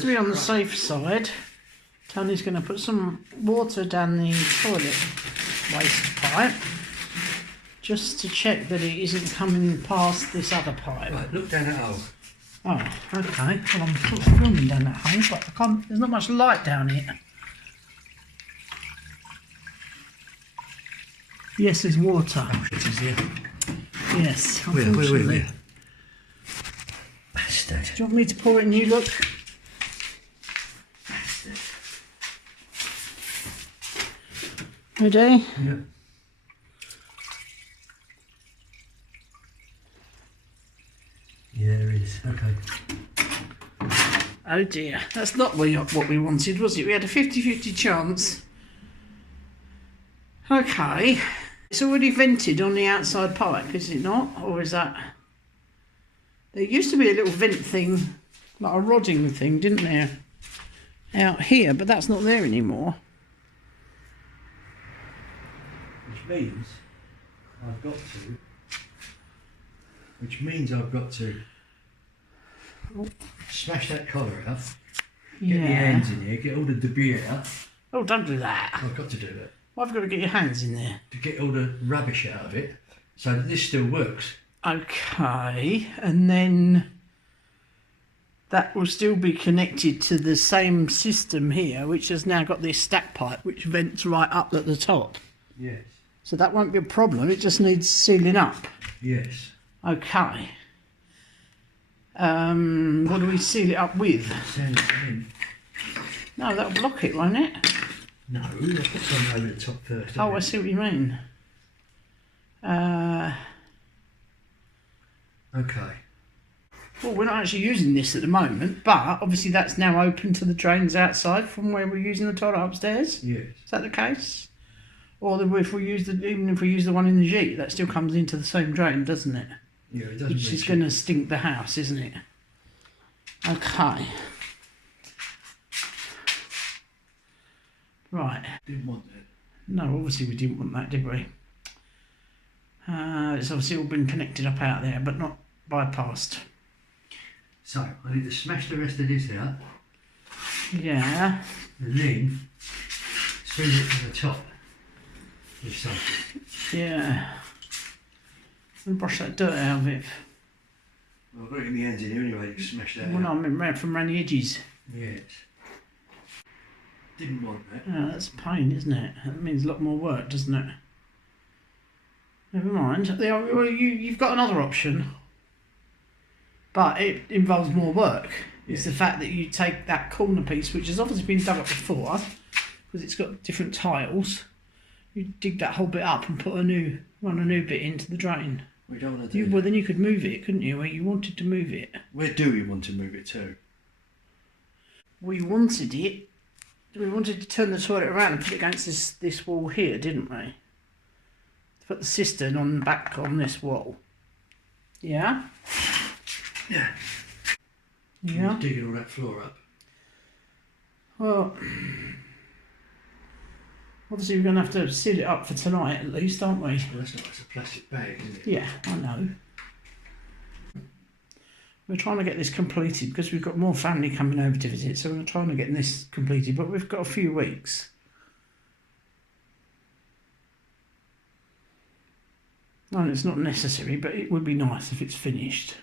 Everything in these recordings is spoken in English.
to be on the safe side, Tony's going to put some water down the toilet waste pipe just to check that it isn't coming past this other pipe. Right, look down that hole. Oh, okay. Well, I'm sort of filming down that hole, but I can't, there's not much light down here. Yes, there's water. Oh, it is here. Yes, unfortunately. Where? Bastard. Do you want me to pour it and you look? Bastard. Ready? Yeah. Yeah, there is. Okay. Oh dear, that's not what we wanted, was it? We had a 50-50 chance. Okay. It's already vented on the outside pipe, is it not? Or is that... There used to be a little vent thing, like a rodding thing, didn't there? Out here, but that's not there anymore. Which means I've got to smash that collar out, get your hands in here, get all the debris out. Oh, don't do that. I've got to do it. Why have you got to get your hands in there? To get all the rubbish out of it, so that this still works. Okay, and then that will still be connected to the same system here, which has now got this stack pipe, which vents right up at the top. Yes. So that won't be a problem, it just needs sealing up. Yes. Okay. What do we seal it up with? Sand it in. No, that'll block it, won't it? No, I'll put something over the top first. Oh, I see what you mean. Okay. Well, we're not actually using this at the moment, but obviously that's now open to the drains outside from where we're using the toilet upstairs. Yes. Is that the case? Or if we use even if we use the one in the Jeep, that still comes into the same drain, doesn't it? Yeah, it doesn't. Which is going to stink the house, isn't it? Okay. Right. Didn't want that. No, obviously we didn't want that, did we? It's obviously all been connected up out there, but not bypassed. So, I need to smash the rest of this out. Yeah. And then smooth it to the top with something. Yeah. And brush that dirt out of it. Well, I've got to get my hands in here anyway to smash that Well, out. no, I meant round from around the edges. Yes. Didn't want that. Yeah, that's a pain, isn't it? That means a lot more work, doesn't it? Never mind. You've got another option, but it involves more work. Yeah. It's the fact that you take that corner piece, which has obviously been dug up before, because it's got different tiles. You dig that whole bit up and run a new bit into the drain. We don't want to do that. Well, then you could move it, couldn't you? Where you wanted to move it. Where do we want to move it to? We wanted to turn the toilet around and put it against this wall here, didn't we? To put the cistern on the back on this wall. Yeah? Yeah. Yeah. Digging all that floor up. Well, obviously we're going to have to seal it up for tonight at least, aren't we? Well, that's not, it's a plastic bag, isn't it? Yeah, I know. We're trying to get this completed because we've got more family coming over to visit, so we're trying to get this completed, but we've got a few weeks. No, it's not necessary, but it would be nice if it's finished.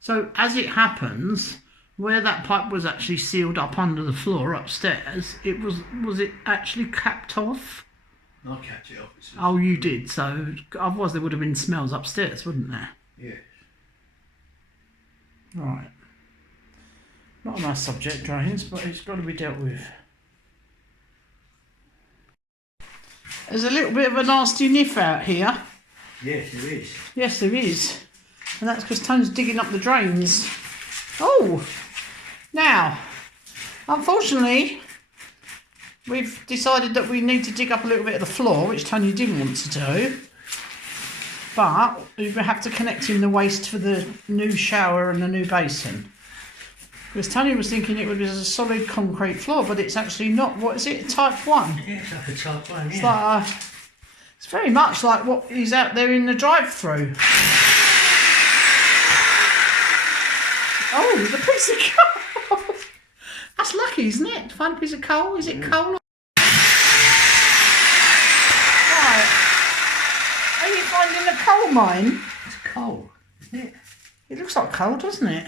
So, as it happens, where that pipe was actually sealed up under the floor upstairs, was it actually capped off? I capped it off. Oh, you did, so otherwise there would have been smells upstairs, wouldn't there? Yeah. Right. Not a nice subject, drains, but it's got to be dealt with. There's a little bit of a nasty niff out here. Yes, there is. Yes, there is. And that's because Tone's digging up the drains. Oh! Now, unfortunately, we've decided that we need to dig up a little bit of the floor, which Tony didn't want to do. But we have to connect in the waste for the new shower and the new basin. Because Tony was thinking it would be a solid concrete floor, but it's actually not. What is it? Type 1? Yeah, it's like a type 1, yeah. It's like It's very much like what is out there in the drive-through. Oh, there's a piece of coal. That's lucky, isn't it? To find a piece of coal. Is it coal? Right. Are you finding a coal mine? It's coal, isn't it? It looks like coal, doesn't it?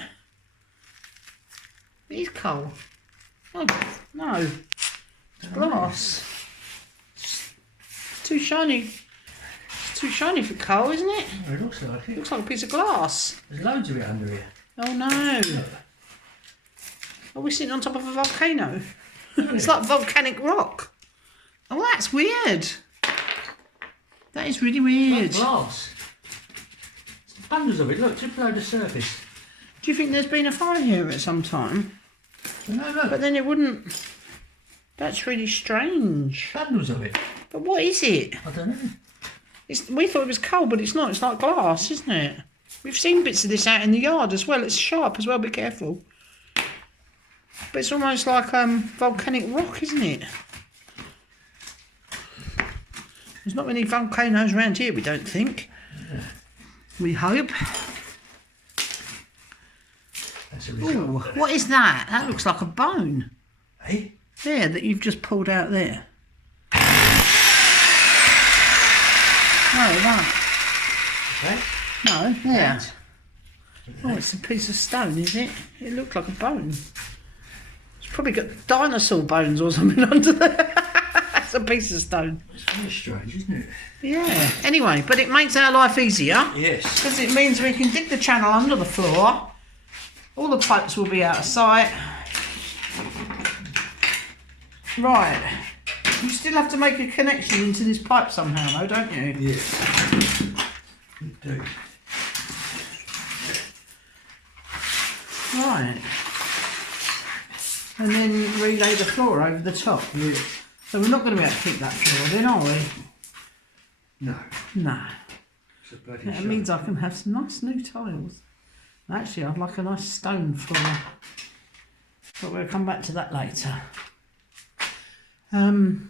It is coal. Oh, no. It's glass. It's too shiny. It's too shiny for coal, isn't it? Oh, it looks like It it. looks like a piece of glass. There's loads of it under here. Oh no. Are we sitting on top of a volcano? It's like volcanic rock. Oh, that's weird. That is really weird. Like glass. Bundles of it, look, just below the surface. Do you think there's been a fire here at some time? No, look. But then it wouldn't. That's really strange. Bundles of it. But what is it? I don't know. We thought it was coal, but it's not. It's like glass, isn't it? We've seen bits of this out in the yard as well. It's sharp as well, be careful. But it's almost like volcanic rock, isn't it? There's not many volcanoes around here, we don't think. Yeah. We hope. That's a Ooh, result. what is that? That looks like a bone. Hey? There, that you've just pulled out there. No, that. Okay. No, there. That. Oh, it's a piece of stone, is it? It looked like a bone. It's probably got dinosaur bones or something under there. It's a piece of stone. It's very strange, isn't it? Yeah. Anyway, but it makes our life easier. Yes. Because it means we can dig the channel under the floor. All the pipes will be out of sight. Right. You still have to make a connection into this pipe somehow though, don't you? Yes. You do. Right. And then relay the floor over the top. Yeah. So we're not going to be able to keep that floor then, are we? No. No. It's a bloody That shame. means I can have some nice new tiles. Actually, I'd like a nice stone floor. But we'll come back to that later. So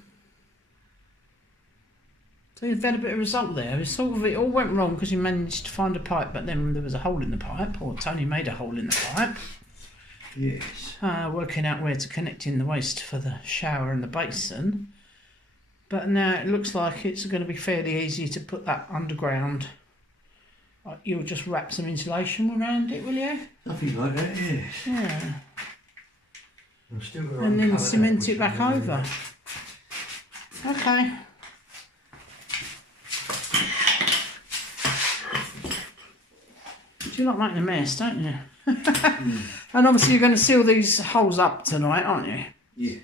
you've had a bit of result there. It's sort of, it all went wrong because you managed to find a pipe, but then there was a hole in the pipe, or Tony made a hole in the pipe. Yes. Working out where to connect in the waste for the shower and the basin. But now it looks like it's going to be fairly easy to put that underground. You'll just wrap some insulation around it, will you? Something like that, yes. Yeah. I'm still going to And then uncover cement that, it back which is over. Okay. You like making a mess, don't you? And obviously you're going to seal these holes up tonight, aren't you? Yeah.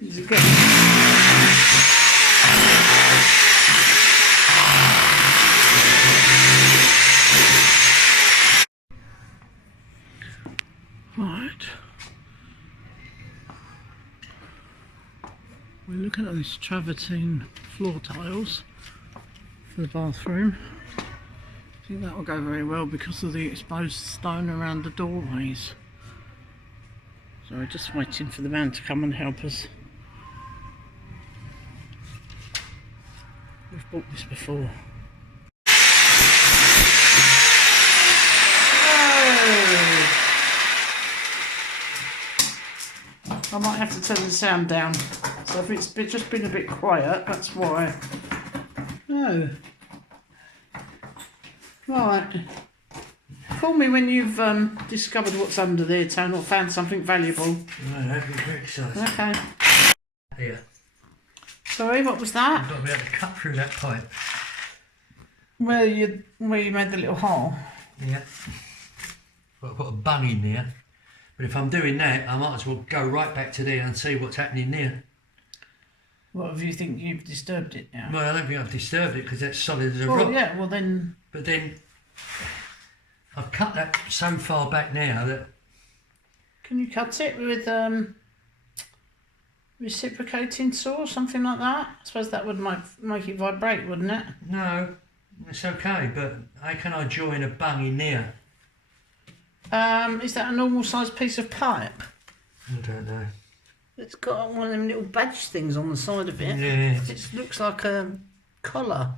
Right. We're looking at these travertine floor tiles for the bathroom. I think that will go very well because of the exposed stone around the doorways. So we're just waiting for the man to come and help us. We've bought this before. I might have to turn the sound down. So if it's just been a bit quiet, that's why. Oh. Right. Call me when you've discovered what's under there, Tone, or found something valuable. Right, that'd be very exciting. Okay. Here. Sorry, what was that? I've got to be able to cut through that pipe. Where you made the little hole? Yeah. Well, I've got a bung in there. But if I'm doing that, I might as well go right back to there and see what's happening there. What, if you think you've disturbed it now? Well, I don't think I've disturbed it because that's solid as a Well, rock. yeah, well then... But then I've cut that so far back now that... Can you cut it with reciprocating saw or something like that? I suppose that would make it vibrate, wouldn't it? No, it's okay, but how can I join a bung in there? Is that a normal sized piece of pipe? I don't know. It's got one of them little badge things on the side of it. Yeah. It looks like a collar.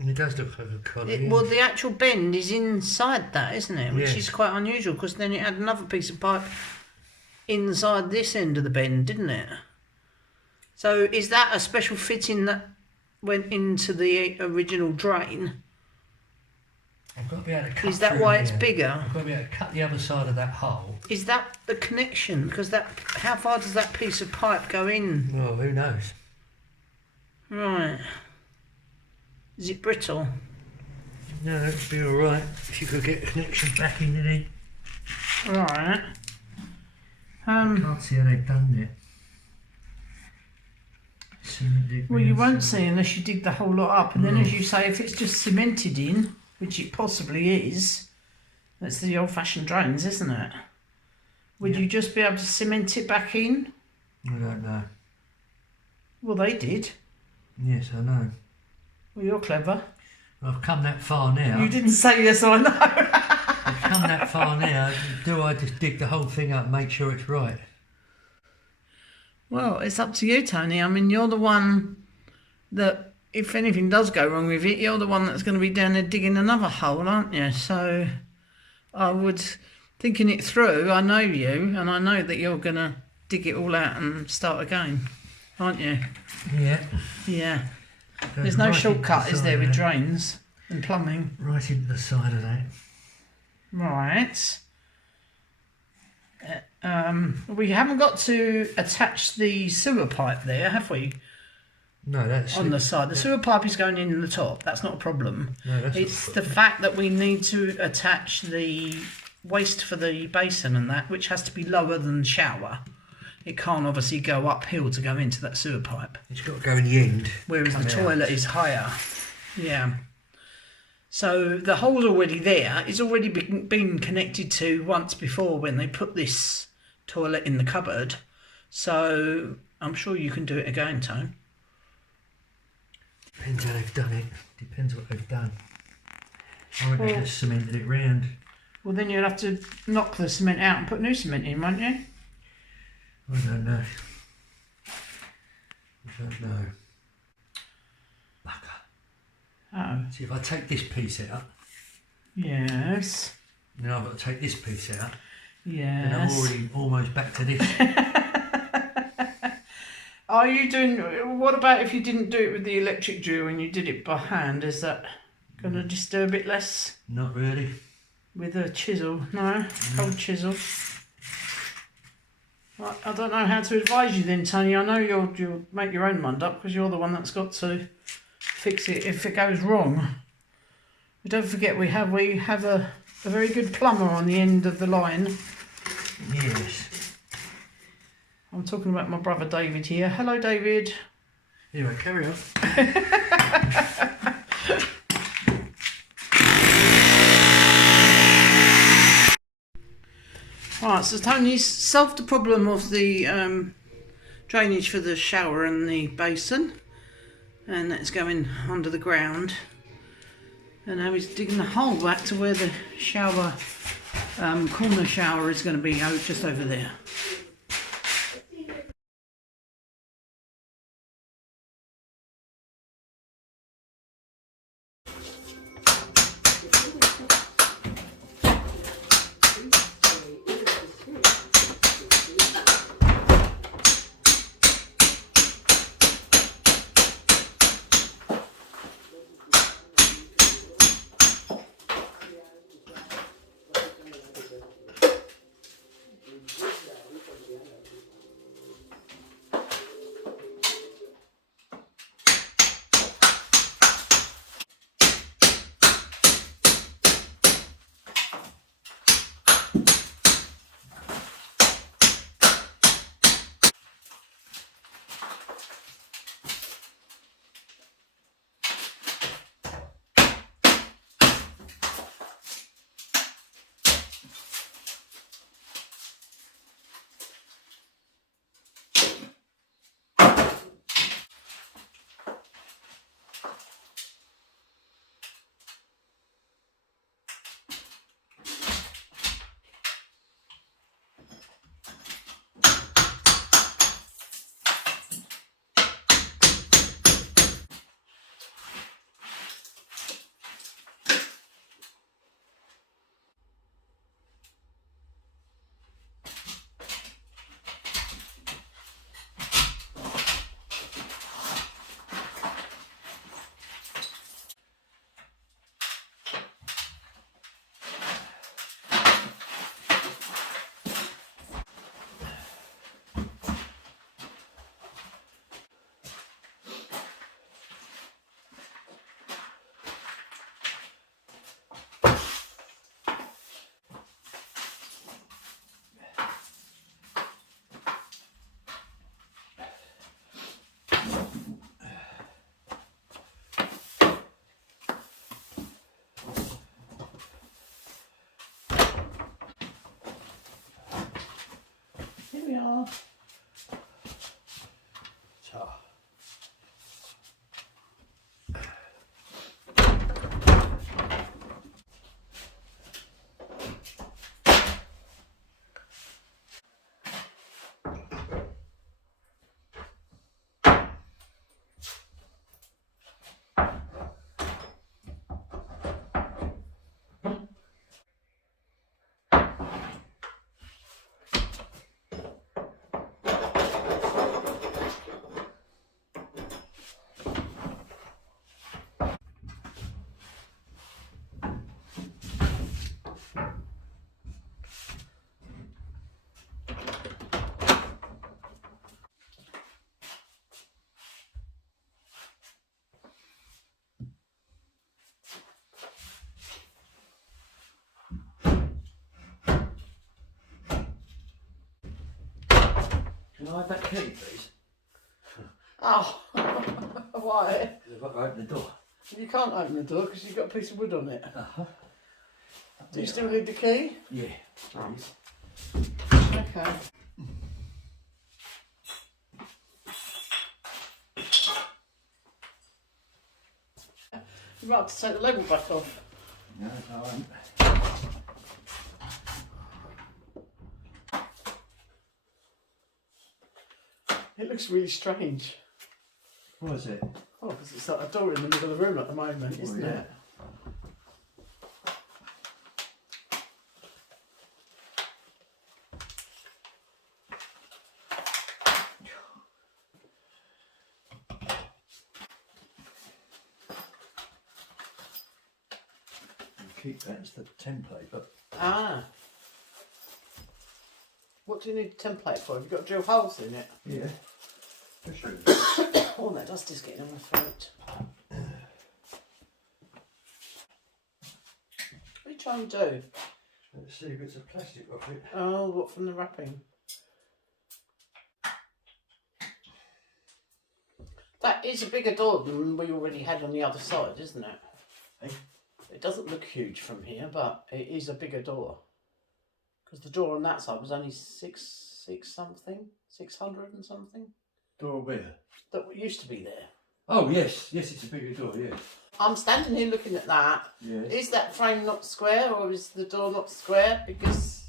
It does look like a collar. Well, the actual bend is inside that, isn't it? Which Yes. is quite unusual because then it had another piece of pipe inside this end of the bend, didn't it? So is that a special fitting that went into the original drain? I've got to be able to cut Is that through why here. it's bigger? I've got to be able to cut the other side of that hole. Is that the connection? Because that, how far does that piece of pipe go in? Well, who knows? Right. Is it brittle? No, it'd be alright if you could get the connection back in it. Right. Can't see how they've done it. Well, you won't see unless you dig the whole lot up, and then, as you say, if it's just cemented in, which it possibly is, that's the old-fashioned drains, isn't it? Would you just be able to cement it back in? I don't know. Well, they did. Yes, I know. Well, you're clever. I've come that far now. You didn't say yes, I know. I've come that far now. Do I just dig the whole thing up and make sure it's right? Well, it's up to you, Tony. I mean, you're the one that, if anything does go wrong with it, you're the one that's going to be down there digging another hole, aren't you? So I would, thinking it through, I know you, and I know that you're going to dig it all out and start again, aren't you? Yeah. Yeah. Goes There's no right shortcut, into the is side there, of with that. drains and plumbing? Right into the side of that. Right. We haven't got to attach the sewer pipe there, have we? No, that's On the side. The sewer pipe is going in the top. That's not a problem. No, that's It's the fact that we need to attach the waste for the basin and that, which has to be lower than the shower. It can't obviously go uphill to go into that sewer pipe. It's got to go in the end. Whereas the come out. toilet is higher. Yeah. So the hole's already there. It's already been connected to once before when they put this toilet in the cupboard. So I'm sure you can do it again, Tone. Depends how they've done it. Depends what they've done. I reckon they just cemented it round. Well, then you'll have to knock the cement out and put new cement in, won't you? I don't know. I don't know. Bugger. Oh. See, if I take this piece out, Yes. then I've got to take this piece out, Yes. then I'm already almost back to this. Are you doing... What about if you didn't do it with the electric drill and you did it by hand? Is that going to disturb it less? Not really. With a chisel? No? Cold chisel? I don't know how to advise you then, Tony. I know you'll make your own mind up because you're the one that's got to fix it if it goes wrong. But don't forget we have a very good plumber on the end of the line. Yes. I'm talking about my brother David here. Hello, David. Anyway, carry on. Right, so Tony's solved the problem of the drainage for the shower and the basin, and that's going under the ground. And now he's digging a hole back to where the shower, corner shower is going to be out just over there. we are. So. Can I have that key, please? Oh, why? I've got to open the door. You can't open the door because you've got a piece of wood on it. Uh-huh. Do you still need the key? Yeah, please. Okay. You might have to take the label back off. No, I won't. It looks really strange. What is it? Oh, because it's like a door in the middle of the room at the moment, isn't yeah. it? I'll keep that as the template, but Ah. What do you need a template for? Have you got drill holes in it? yeah. Just show you. Oh, that dust is getting on my throat. What are you trying to do? Let's see if it's a plastic off it. Oh, what from the wrapping? That is a bigger door than we already had on the other side, isn't it? Hey? It doesn't look huge from here, but it is a bigger door. Because the door on that side was only 600 and something. Door where? That used to be there. Oh yes, yes, it's a bigger door. Yeah. I'm standing here looking at that. Yes. Is that frame not square or is the door not square? Because,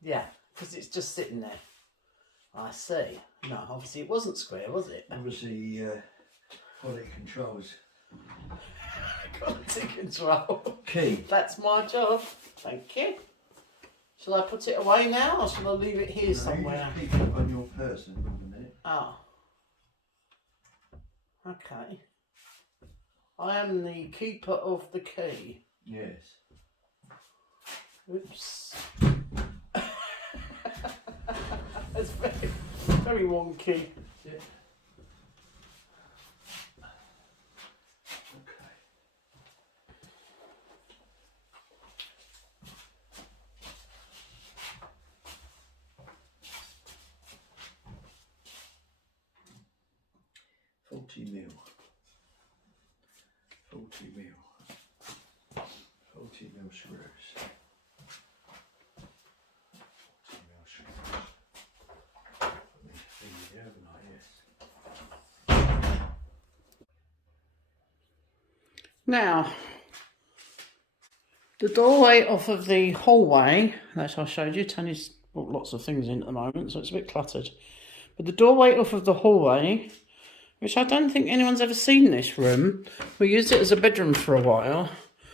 yeah, because it's just sitting there. I see. No, obviously it wasn't square, was it? Obviously, quality controls. Quality control. Key. That's my job. Thank you. Shall I put it away now or shall I leave it here somewhere? You just keep it on your person for a minute. Oh. Okay. I am the keeper of the key. Yes. Oops. That's very, very wonky. Yeah. Okay. $40 mil. 40 mil. 40 mil screws. 40 mil screws. Put me finger overnight, yes. Now, the doorway off of the hallway, that I showed you, Tony's brought lots of things in at the moment, so it's a bit cluttered. But the doorway off of the hallway, which I don't think anyone's ever seen this room. We used it as a bedroom for a while.